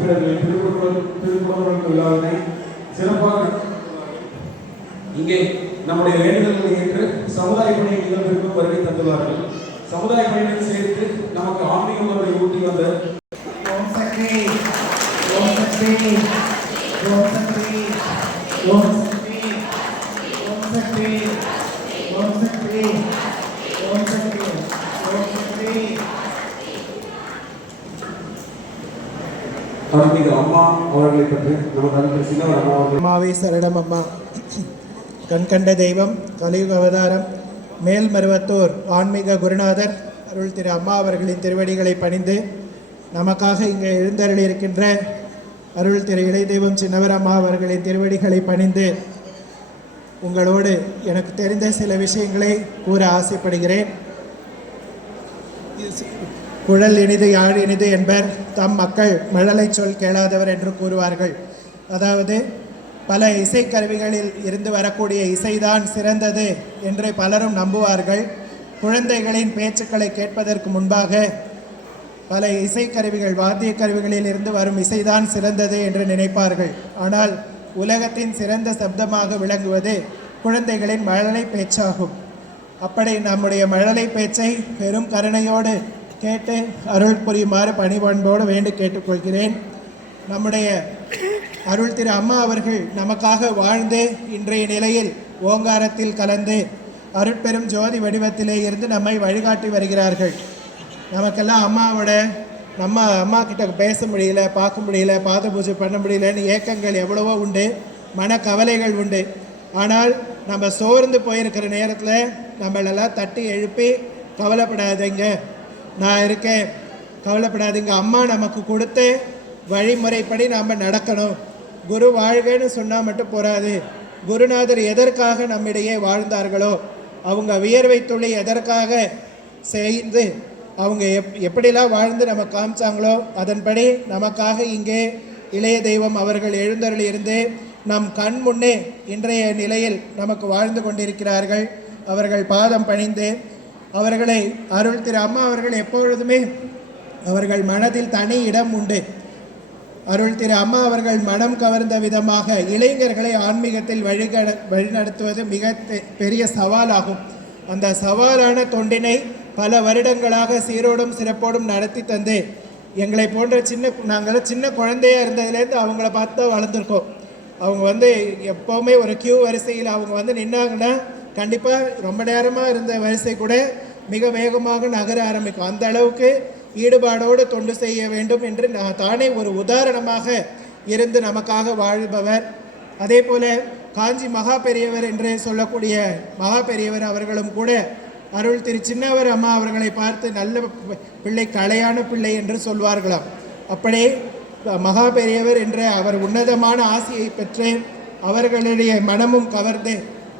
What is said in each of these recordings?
உறுப்பினர்களின் திருக்குறள் விழாவினை சிறப்பாக இங்கே நம்முடைய வேண்டுதல்களை ஏற்று சமுதாய பணி நிகழ்விற்கும் வருகை தந்துள்ளார்கள். சமுதாய பணியை சேர்த்து நமக்கு ஆன்மீக முறை ஊட்டி வந்த ஓம் சக்தி ஓம் சக்தி ஓம் சக்தி ஓம் சக்தி ஓம் சக்தி ஓம் சக்தி ஓம் சக்தி ஓம் சக்தி ஆன்மீக அம்மா அவர்களை பற்றி நமக்கு சின்னவர் அம்மா அம்மாவே சரணம். அம்மா கண்கண்ட தெய்வம், கலியுக அவதாரம், மேல்மருவத்தூர் ஆன்மீக குருநாதர் அருள் திரு அம்மா அவர்களின் திருவடிகளை பணிந்து நமக்காக இங்கே எழுந்தருளி இருக்கின்ற அருள் திரு இறை தெய்வம் சின்னவர் அம்மா அவர்களின் திருவடிகளை பணிந்து உங்களோடு எனக்கு தெரிந்த சில விஷயங்களை கூற ஆசைப்படுகிறேன். குழல் இனிது யாழ் இனிது என்பர் தம் மக்கள் மழலை சொல் கேளாதவர் என்று கூறுவார்கள். அதாவது பல இசைக்கருவிகளில் இருந்து வரக்கூடிய இசைதான் சிறந்தது என்று பலரும் நம்புவார்கள். குழந்தைகளின் பேச்சுக்களை கேட்பதற்கு முன்பாக பல இசைக்கருவிகள், வாத்திய கருவிகளில் இருந்து வரும் இசைதான் சிறந்தது என்று நினைப்பார்கள். ஆனால் உலகத்தின் சிறந்த சப்தமாக விளங்குவது குழந்தைகளின் மழலை பேச்சாகும். அப்படி நம்முடைய மழலை பேச்சை பெரும் கருணையோடு கேட்டு அருள் புரியுமாறு பணிபண்போடு வேண்டி கேட்டுக்கொள்கிறேன். நம்முடைய அருள் திரு அம்மா அவர்கள் நமக்காக வாழ்ந்து இன்றைய நிலையில் ஓங்காரத்தில் கலந்து அருட்பெரும் ஜோதி வடிவத்திலே இருந்து நம்மை வழிகாட்டி வருகிறார்கள். நமக்கெல்லாம் நம்ம அம்மா கிட்ட பேச முடியல, பார்க்க முடியல, பாத பூஜை பண்ண முடியலன்னு ஏக்கங்கள் எவ்வளவோ உண்டு, மனக்கவலைகள் உண்டு. ஆனால் நம்ம சோர்ந்து போயிருக்கிற நேரத்தில் நம்மளெல்லாம் தட்டி எழுப்பி கவலைப்படாதீங்க, நான் இருக்கேன், கவலைப்படாதீங்க, அம்மா நமக்கு கொடுத்த வழிமுறைப்படி நாம் நடக்கணும். குரு வாழ்கன்னு சொன்னால் மட்டும் போராது. குருநாதர் எதற்காக நம்மிடையே வாழ்ந்தார்களோ, அவங்க வியர்வை துளி எதற்காக செய்து அவங்க எப்படிலாம் வாழ்ந்து நம்ம காமிச்சாங்களோ அதன்படி நமக்காக இங்கே இளைய தெய்வம் அவர்கள் எழுந்தருளி இருந்து நம் கண் முன்னே இன்றைய நிலையில் நமக்கு வாழ்ந்து கொண்டிருக்கிறார்கள். அவர்கள் பாதம் பணிந்து அவர்களை அருள் திரு அம்மா அவர்கள் எப்பொழுதுமே அவர்கள் மனதில் தனி இடம் உண்டு. அருள் திரு அம்மா அவர்கள் மனம் கவர்ந்த விதமாக இளைஞர்களை ஆன்மீகத்தில் வழிநடத்துவது மிக பெரிய சவாலாகும். அந்த சவாலான தொண்டினை பல வருடங்களாக சீரோடும் சிறப்போடும் நடத்தி தந்து எங்களை போன்ற நாங்கள் சின்ன குழந்தையாக இருந்ததுலேருந்து அவங்கள பார்த்து தான் வளர்ந்துருக்கோம். அவங்க எப்போவுமே ஒரு கியூ வரிசையில் அவங்க நின்னாங்கன்னா கண்டிப்பாக ரொம்ப நேரமாக இருந்த வரிசை கூட மிக வேகமாக நகர ஆரம்பிக்கும். அந்த அளவுக்கு ஈடுபாடோடு தொண்டு செய்ய வேண்டும் என்று தானே ஒரு உதாரணமாக இருந்து நமக்காக வாழ்பவர். அதே போல காஞ்சி மகா பெரியவர் என்று சொல்லக்கூடிய மகா பெரியவர் அவர்களும் கூட அருள் திரு சின்னவர் அம்மா அவர்களை பார்த்து நல்ல பிள்ளை, கலையான பிள்ளை என்று சொல்வார்களாம். அப்படியே மகா பெரியவர் என்ற அவர் உன்னதமான ஆசையை பெற்று அவர்களுடைய மனமும் கவர்ந்து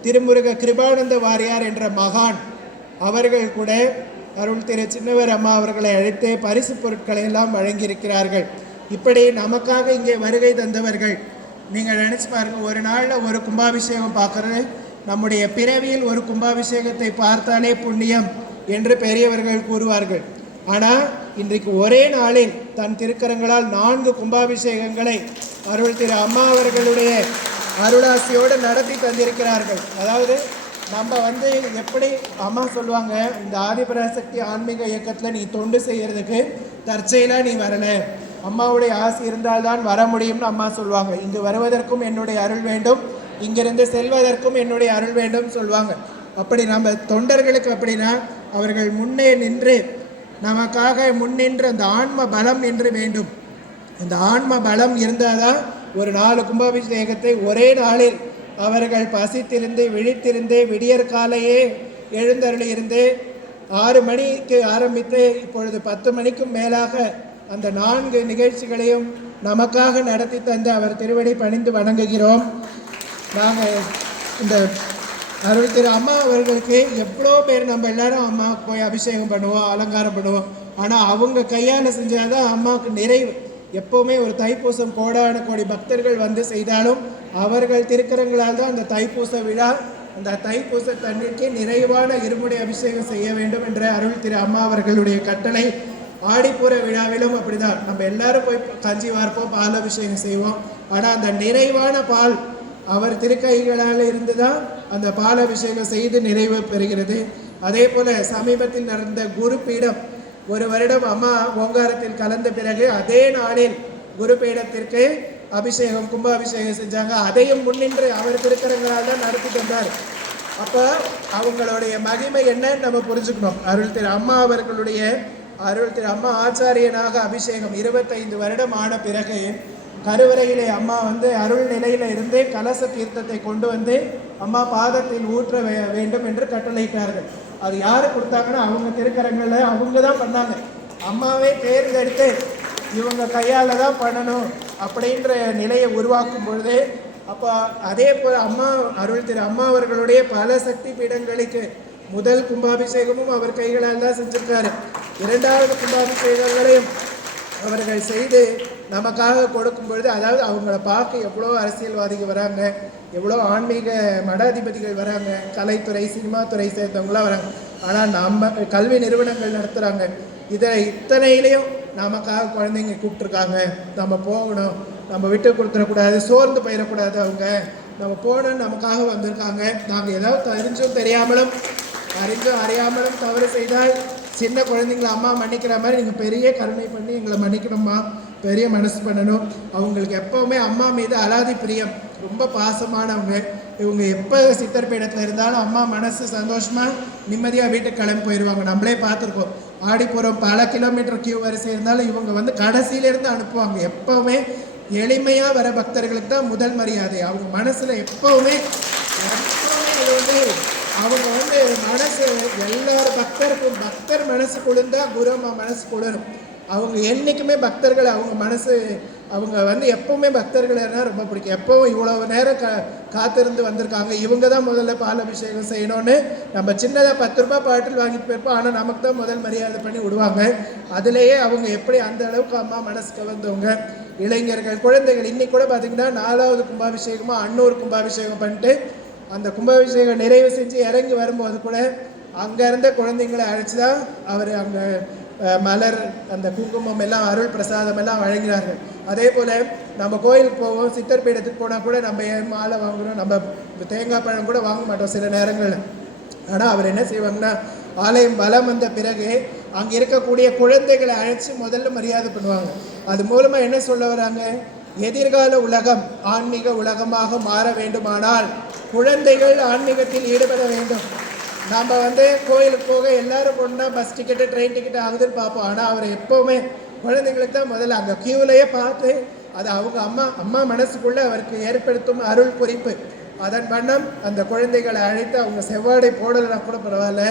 திருமுருக கிருபானந்த வாரியார் என்ற மகான் அவர்கள் கூட அருள் திரு சின்னவர் அம்மா அவர்களை அழைத்து பரிசு பொருட்களை எல்லாம் வழங்கியிருக்கிறார்கள். இப்படி நமக்காக இங்கே வருகை தந்தவர்கள் நீங்கள் நினச்சி பாருங்கள், ஒரு நாளில் ஒரு கும்பாபிஷேகம் பார்க்குறது நம்முடைய பிறவியில் ஒரு கும்பாபிஷேகத்தை பார்த்தாலே புண்ணியம் என்று பெரியவர்கள் கூறுவார்கள். ஆனால் இன்றைக்கு ஒரே நாளில் தன் திருக்கரங்களால் 4 கும்பாபிஷேகங்களை அருள் திரு அம்மா அவர்களுடைய அருளாசியோடு நடத்தி தந்திருக்கிறார்கள். அதாவது நம்ம எப்படி அம்மா சொல்லுவாங்க, இந்த ஆதிபராசக்தி ஆன்மீக இயக்கத்தில் நீ தொண்டு செய்கிறதுக்கு தற்செயலாக நீ வரலை, அம்மாவுடைய ஆசை இருந்தால்தான் வர முடியும்னு அம்மா சொல்லுவாங்க. இங்கு வருவதற்கும் என்னுடைய அருள் வேண்டும், இங்கிருந்து செல்வதற்கும் என்னுடைய அருள் வேண்டும் சொல்லுவாங்க. அப்படி நம்ம தொண்டர்களுக்கு அப்படின்னா அவர்கள் முன்னே நின்று நமக்காக முன்னின்று அந்த ஆன்ம பலம் என்று வேண்டும். அந்த ஆன்ம பலம் இருந்தால் தான் ஒரு 4 கும்பாபிஷேகத்தை ஒரே நாளில் அவர்கள் பசித்திருந்து விழித்திருந்து விடியற் காலையே எழுந்தருளி இருந்து 6 மணிக்கு ஆரம்பித்து இப்பொழுது 10 மணிக்கும் மேலாக அந்த 4 நிகழ்ச்சிகளையும் நமக்காக நடத்தி தந்து அவர் திருவடி பணிந்து வணங்குகிறோம். நாங்கள் இந்த அருள் திரு அம்மா அவர்களுக்கு எவ்வளோ பேர் நம்ம எல்லாரும் அம்மாவுக்கு போய் அபிஷேகம் பண்ணுவோம், அலங்காரம் பண்ணுவோம். ஆனால் அவங்க கையால் செஞ்சால் தான் அம்மாவுக்கு நிறைவு. எப்போவுமே ஒரு தைப்பூசம் கோடான கோடி பக்தர்கள் செய்தாலும் அவர்கள் திருக்கரங்களால் தான் அந்த தைப்பூச விழா, அந்த தைப்பூச தண்ணிக்கு நிறைவான இருமுடி அபிஷேகம் செய்ய வேண்டும் என்ற அருள் திரு அம்மா அவர்களுடைய கட்டளை ஆடிப்பூர விழாவிலும் அப்படிதான். நம்ம எல்லாரும் போய் கஞ்சி வார்ப்போம், பால் அபிஷேகம் செய்வோம். ஆனால் அந்த நிறைவான பால் அவர் திருக்கைகளால் இருந்து தான் அந்த பால் அபிஷேகம் செய்து நிறைவு பெறுகிறது. அதே போல சமீபத்தில் நடந்த குரு பீடம், ஒரு வருடம் அம்மா ஓங்காரத்தில் கலந்த பிறகு அதே நாளில் குரு பீடத்திற்கு அபிஷேகம் கும்பாபிஷேகம் செஞ்சாங்க. அதையும் முன்னின்று அவர் திருக்கரங்களால் தான் நடத்தி தந்தார். அப்போ அவங்களுடைய மகிமை என்னன்னு நம்ம புரிஞ்சுக்கணும். அருள் திரு அம்மா அவர்களுடைய அருள் திரு அம்மா ஆச்சாரியனாக அபிஷேகம் 25 வருடம் ஆன பிறகு கருவறையிலே அம்மா அருள் நிலையில இருந்து கலச தீர்த்தத்தை கொண்டு வந்து அம்மா பாதத்தில் ஊற்ற வேண்டும் என்று கட்டளையிட்டார்கள். அது யாரு கொடுத்தாங்கன்னா அவங்க திருக்கரங்களில் அவங்க தான் பண்ணாங்க. அம்மாவே தேர்ந்தெடுத்து இவங்க கையால் தான் பண்ணணும் அப்படின்ற நிலையை உருவாக்கும் பொழுது அப்போ அதே போல் அம்மா அருள் திரு அம்மா அவர்களுடைய பல சக்தி பீடங்களுக்கு முதல் கும்பாபிஷேகமும் அவர் கைகளால் தான் செஞ்சிருக்காரு. 2வது கும்பாபிஷேகங்களையும் அவர்கள் செய்து நமக்காக கொடுக்கும் பொழுது, அதாவது அவங்கள பார்க்க எவ்வளோ அரசியல்வாதிகள் வராங்க, எவ்வளோ ஆன்மீக மடாதிபதிகள் வராங்க, கலைத்துறை சினிமா துறை சேர்ந்தவங்களாம் வராங்க. ஆனால் நம்ம கல்வி நிறுவனங்கள் நடத்துகிறாங்க. இத்தனையிலையும் நமக்காக குழந்தைங்க கூப்பிட்ருக்காங்க. நம்ம போகணும், நம்ம விட்டு கொடுத்துடக்கூடாது, சோர்ந்து போயிடக்கூடாது. அவங்க நம்ம போகணுன்னு நமக்காக வந்திருக்காங்க. நாங்கள் ஏதாவது தெரிஞ்சும் தெரியாமலும் அறிஞ்சும் அறியாமலும் தவறு செய்தால் சின்ன குழந்தைங்களை அம்மா மன்னிக்கிற மாதிரி நீங்கள் பெரிய கருணை பண்ணி எங்களை மன்னிக்கணும்மா, பெரிய மனசு பண்ணணும். அவங்களுக்கு எப்போவுமே அம்மா மீது அலாதி பிரியம், ரொம்ப பாசமானவங்க. இவங்க எப்போ சித்தர் பீடத்தில் இருந்தாலும் அம்மா மனசு சந்தோஷமாக நிம்மதியாக வீட்டுக்கு கிளம்பி போயிடுவாங்க. நம்மளே பார்த்துருக்கோம். ஆடிப்புறம் பல கிலோமீட்டர் கியூ வரிசை இருந்தாலும் இவங்க கடைசியிலேருந்து அனுப்புவாங்க. எப்போவுமே எளிமையாக வர பக்தர்களுக்கு தான் முதல் மரியாதை. அவங்க மனசில் எப்போவுமே அது அவங்க மனசு எல்லாரும் பக்தருக்கும் பக்தர் மனசு குளிர்ந்தா குரு அம்மா மனசு குளிரும். அவங்க என்றைக்குமே பக்தர்கள் அவங்க மனசு அவங்க எப்போவுமே பக்தர்கள் ரொம்ப பிடிக்கும். எப்போவும் இவ்வளோ நேரம் காத்திருந்து வந்திருக்காங்க. இவங்க தான் முதல்ல பால் அபிஷேகம் செய்யணும்னு நம்ம சின்னதாக 10 ரூபாய் பாட்டில் வாங்கிட்டு போயிருப்போம். ஆனால் நமக்கு தான் முதல் மரியாதை பண்ணி விடுவாங்க. அதுலேயே அவங்க எப்படி அந்த அளவுக்கு அம்மா மனசு கவர்ந்தவங்க. இளைஞர்கள் குழந்தைகள் இன்னைக்கு கூட பார்த்திங்கன்னா 4வது கும்பாபிஷேகமாக அன்னூர் கும்பாபிஷேகம் பண்ணிட்டு அந்த கும்பாபிஷேகம் நிறைவு செஞ்சு இறங்கி வரும்போது கூட அங்கே இருந்த குழந்தைங்களை அழைச்சி தான் அவர் அங்கே மலர் அந்த குங்குமம் எல்லாம் அருள் பிரசாதம் எல்லாம் வழங்கினார்கள். அதே போல் நம்ம கோயிலுக்கு போவோம், சித்தர் பீடத்துக்கு போனால் கூட நம்ம மாலை வாங்குகிறோம், நம்ம தேங்காய் பழம் கூட வாங்க மாட்டோம் சில நேரங்களில். ஆனால் அவர் என்ன செய்வாங்கன்னா ஆலயம் பலம் வந்த பிறகு அங்கே இருக்கக்கூடிய குழந்தைகளை அழைச்சி முதல்ல மரியாதை பண்ணுவாங்க. அது மூலமாக என்ன சொல்ல வராங்க, எதிர்கால உலகம் ஆன்மீக உலகமாக மாற வேண்டுமானால் குழந்தைகள் ஆன்மீகத்தில் ஈடுபட வேண்டும். நம்ம கோயிலுக்கு போக எல்லாரும் போனால் பஸ் டிக்கெட்டு ட்ரெயின் டிக்கெட்டு ஆகுதுன்னு பார்ப்போம். ஆனால் அவர் எப்போவுமே குழந்தைங்களுக்கு தான் முதல்ல அங்கே கியூவிலையே பார்த்து அது அவங்க அம்மா மனசுக்குள்ளே அவருக்கு ஏற்படுத்தும் அருள் குறிப்பு. அதன் வண்ணம் அந்த குழந்தைகளை அழைத்து அவங்க செவ்வாடை போடலைன்னா கூட பரவாயில்ல,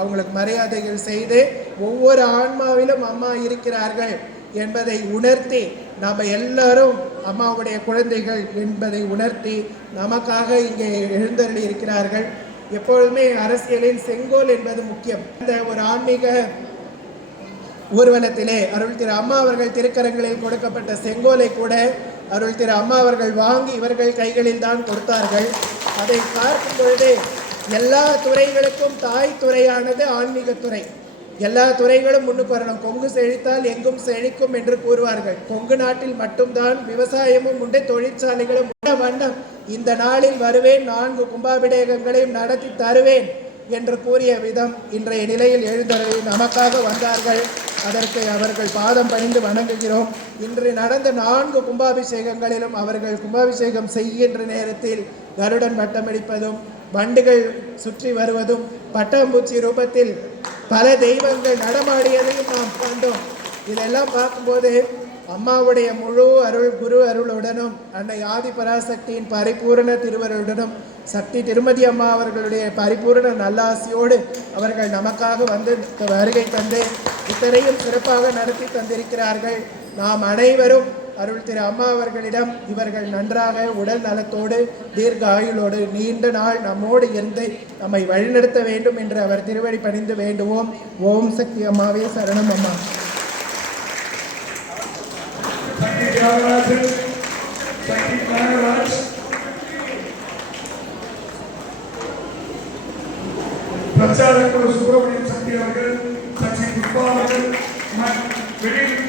அவங்களுக்கு மரியாதைகள் செய்து ஒவ்வொரு ஆன்மாவிலும் அம்மா இருக்கிறார்கள் என்பதை உணர்த்தி நாம் எல்லாரும் அம்மாவுடைய குழந்தைகள் என்பதை உணர்த்தி நமக்காக இங்கே எழுந்தருளி இருக்கிறார்கள். எப்பொழுதுமே அரசியலில் செங்கோல் என்பது முக்கியம். இந்த ஒரு ஆன்மீக ஊர்வலத்திலே அருள் திரு அம்மா அவர்கள் திருக்கரங்களில் கொடுக்கப்பட்ட செங்கோலை கூட அருள் திரு அம்மா அவர்கள் வாங்கி இவர்கள் கைகளில் தான் கொடுத்தார்கள். அதை பார்க்கும் பொழுது எல்லா துறைகளுக்கும் தாய் துறையானது ஆன்மீகத்துறை. எல்லா துறைகளும் முன்னுக்கு வரணும். கொங்கு செழித்தால் எங்கும் செழிக்கும் என்று கூறுவார்கள். கொங்கு நாட்டில் மட்டும்தான் விவசாயமும் உண்டு, தொழிற்சாலைகளும் உண்ட வண்ணம் இந்த நாளில் வருவேன், 4 கும்பாபிஷேகங்களையும் நடத்தி தருவேன் என்று கூறிய விதம் இன்றைய நிலையில் எழுந்தருளி நமக்காக வந்தார்கள். அதற்கு அவர்கள் பாதம் பணிந்து வணங்குகிறோம். இன்று நடந்த 4 கும்பாபிஷேகங்களிலும் அவர்கள் கும்பாபிஷேகம் செய்கின்ற நேரத்தில் கருடன் வட்டமடிப்பதும் வண்டுகள் சுற்றி வருவதும் பட்டாம்பூச்சி ரூபத்தில் பல தெய்வங்கள் நடமாடியதையும் நாம் கண்டோம். இதெல்லாம் பார்க்கும்போது அம்மாவுடைய முழு அருள் குரு அருளுடனும் அன்னை ஆதி பராசக்தியின் பரிபூரண திருவருளுடனும் சக்தி திருமதி அம்மா அவர்களுடைய பரிபூரண நல்லாசியோடு அவர்கள் நமக்காக வருகை தந்து இத்தனையும் சிறப்பாக நடத்தி தந்திருக்கிறார்கள். நாம் அனைவரும் அருள் திரு அம்மா அவர்களிடம் இவர்கள் நன்றாக உடல் நலத்தோடு தீர்க்க ஆயுளோடு நீண்ட நாள் நம்மோடு இருந்து நம்மை வழிநடத்த வேண்டும் என்று அவர் திருவடி பணிந்து வேண்டுவோம். ஓம் சக்தி அம்மாவே சரணம் அம்மா. பிரச்சாரக்குழு சுப்பிரமணியம் சக்தி அவர்கள், சக்தி புஷ்பா அவர்கள் வெளியில்